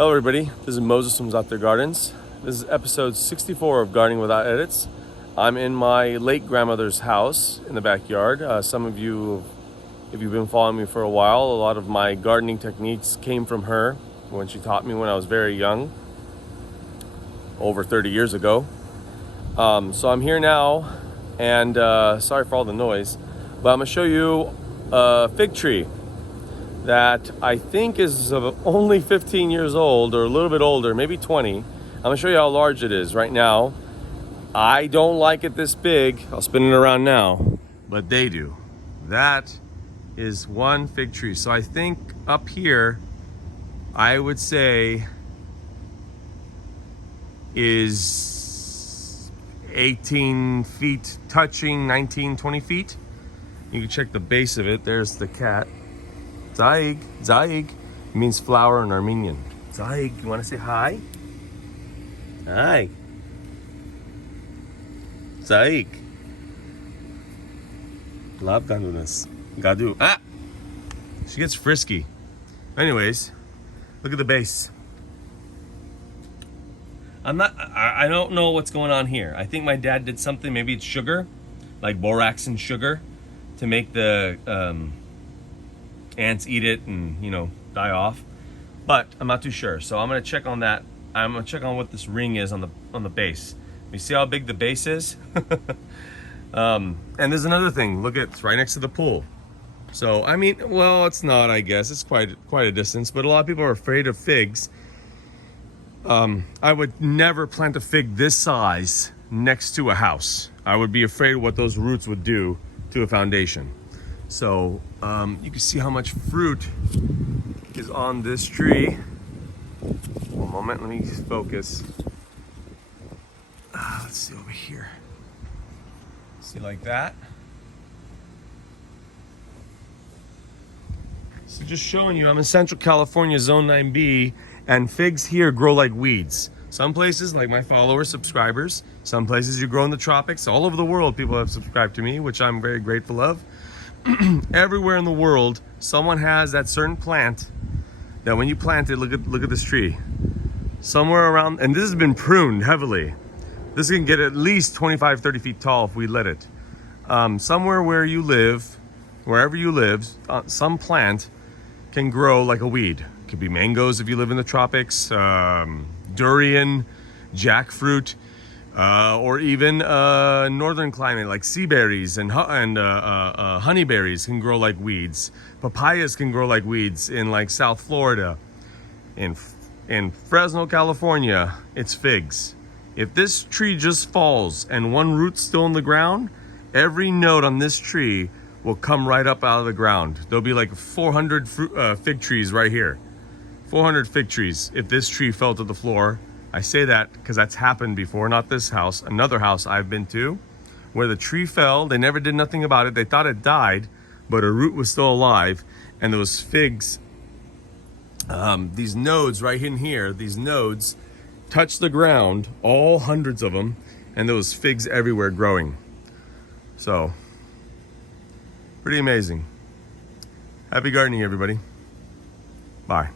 Hello everybody, this is Moses from ZAATAR Gardens. This is episode 64 of Gardening Without Edits. I'm in my late grandmother's house in the backyard. Some of you, if you've been following me for a while, a lot of my gardening techniques came from her when she taught me when I was very young, over 30 years ago. So I'm here now, and sorry for all the noise, but I'm gonna show you a fig tree that I think is only 15 years old or a little bit older, maybe 20. I'm gonna show you how large it is right now. I don't like it this big. I'll spin it around now, but they do. That is one fig tree. So I think up here, I would say is 18 feet touching 19, 20 feet. You can check the base of it. There's the cat. Zaig means flower in Armenian. Zaig, you want to say hi? Hi. Zaig. Love Gandunas. Gadu. Ah! She gets frisky. Anyways, look at the base. I don't know what's going on here. I think my dad did something, maybe it's sugar, like borax and sugar, to make the ants eat it and, you know, die off, but I'm not too sure. So I'm gonna check on that. I'm gonna check on what this ring is on the base. You see how big the base is? And there's another thing. Look, it's right next to the pool. So I mean, well, it's not. I guess it's quite a distance. But a lot of people are afraid of figs. I would never plant a fig this size next to a house. I would be afraid of what those roots would do to a foundation. So you can see how much fruit is on this tree. One moment, let me focus. Let's see over here. See, like that. So just showing you, I'm in Central California, Zone 9B, and figs here grow like weeds. Some places, like my followers, subscribers, some places you grow in the tropics. All over the world, people have subscribed to me, which I'm very grateful of. Everywhere in the world, someone has that certain plant that when you plant it, look at this tree. Somewhere around, and this has been pruned heavily. This can get at least 25, 30 feet tall if we let it. Somewhere where you live, wherever you live, some plant can grow like a weed. It could be mangoes if you live in the tropics, durian, jackfruit, or even northern climate like sea berries and honeyberries can grow like weeds. Papayas can grow like weeds in like South Florida. In Fresno, California, it's figs. If this tree just falls and one root's still in the ground, every node on this tree will come right up out of the ground. There'll be like 400 fig trees right here. 400 fig trees if this tree fell to the floor. I say that because that's happened before, not this house, another house I've been to, where the tree fell, they never did nothing about it, they thought it died, but a root was still alive, and those figs, these nodes right in here, these nodes touch the ground, all hundreds of them, and those figs everywhere growing. So, pretty amazing. Happy gardening, everybody. Bye.